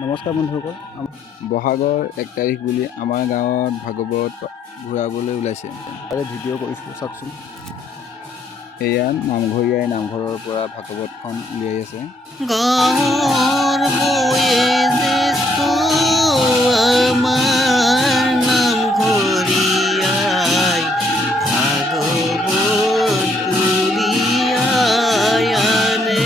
নমস্কাৰ বন্ধুসকল, বহাগৰ 1 তাৰিখ বুলি আমাৰ গাঁৱত ভাগৱত ঘূৰাবলৈ ওলাইছে। তাৰে ভিডিঅ' কৰিছোঁ, চাওকচোন। এয়া নামঘৰীয়াই নামঘৰৰ পৰা ভাগৱতখন উলিয়াই আছে। গাঁৱৰ বয়োজ্যেষ্ঠ আমাৰ নামঘৰীয়াই ভাগৱত উলিয়াই আনে।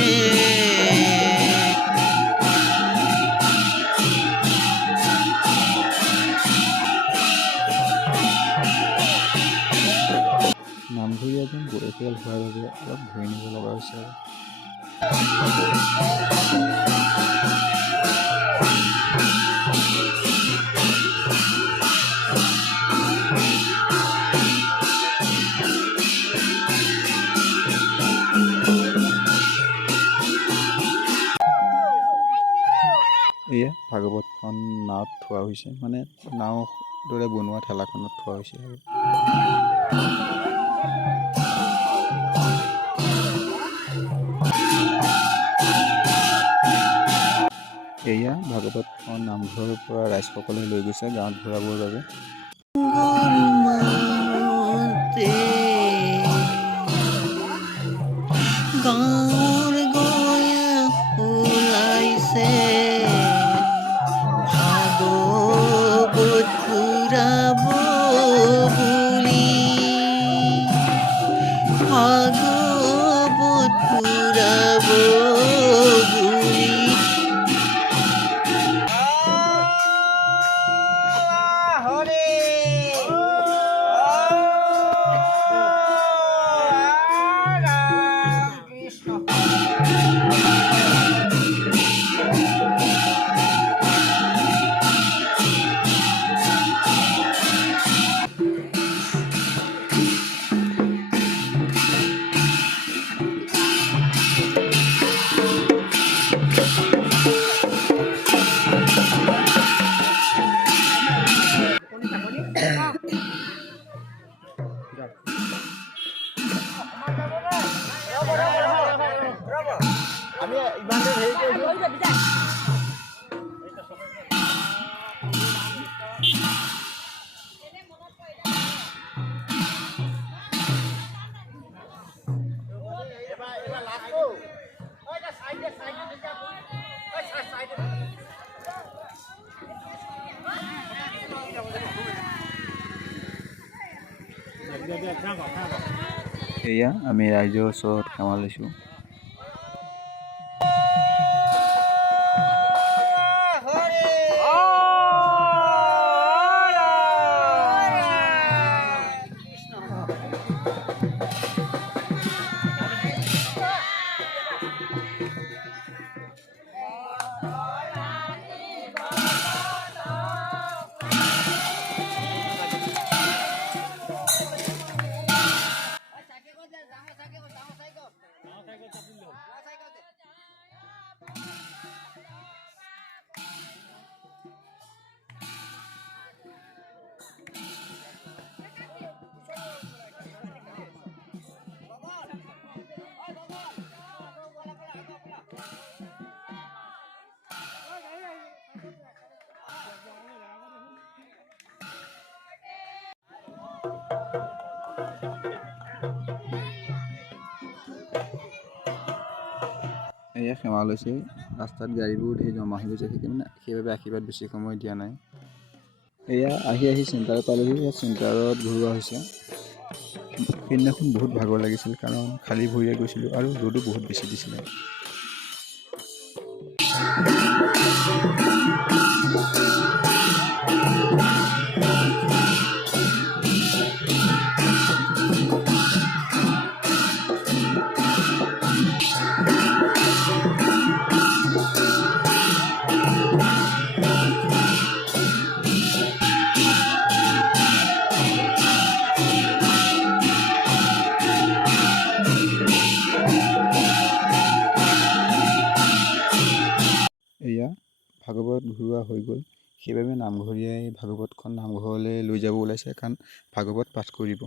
নামঘৰীয়াজন বয়সীয়াল হোৱাৰ বাবে অলপ ধৰি নিব লগা হৈছে। এয়া ভাগৱতখন নাৱত থোৱা হৈছে, মানে নাও দৰে বনোৱা ঠেলাখনত থোৱা হৈছে। এয়া ভাগৱতখন নামঘৰৰ পৰা ৰাইজসকলে লৈ গৈছে গাঁৱত ঘূৰাবৰ বাবে। গাঁৱৰ গঞা ওলাইছে ভাগৱত ঘূৰাব বুলি, ভাগৱত ঘূৰাব বুলি। এয়া আমি ৰাইজৰ ওচৰত সেৱা লৈছোঁ। এয়া সেৱা লৈছে। ৰাস্তাত গাড়ীবোৰ ধেৰ জমা হৈ গৈছে, সেইবাবে আশীৰ্বাদ বেছি সময় দিয়া নাই। এয়া আহি চেণ্টাৰত পালোহি। চেণ্টাৰত ঘূৰোৱা হৈছে। সেইদিনাখন বহুত ভাগৰ লাগিছিল, কাৰণ খালী ভৰিৰে গৈছিলোঁ আৰু ৰ'দো বহুত বেছি দিছিলে। এয়া ভাগৱত ঘূৰোৱা হৈ গ'ল। সেইবাবে নামঘৰীয়াই ভাগৱতখন নামঘৰলৈ লৈ যাব ওলাইছে, কাৰণ ভাগৱত পাঠ কৰিব।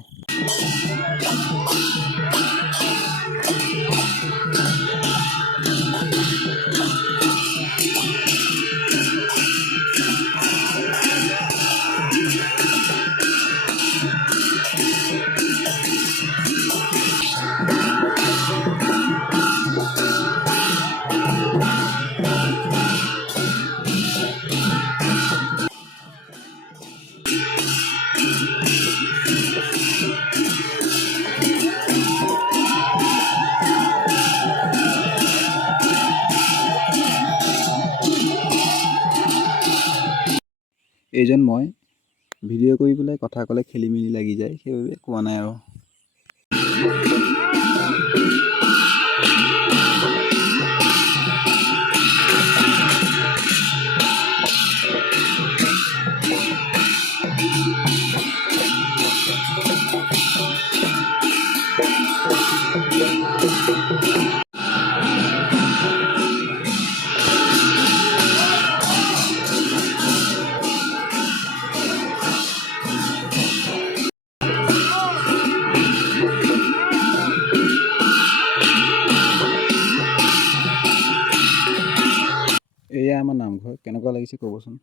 এইজন মই ভিডিঅ' কৰি পেলাই কথা ক'লে খেলি মেলি লাগি যায়, সেইবাবে কোৱা নাই আৰু। এয়া আমাৰ নামঘৰ, কেনেকুৱা লাগিছে ক'বচোন।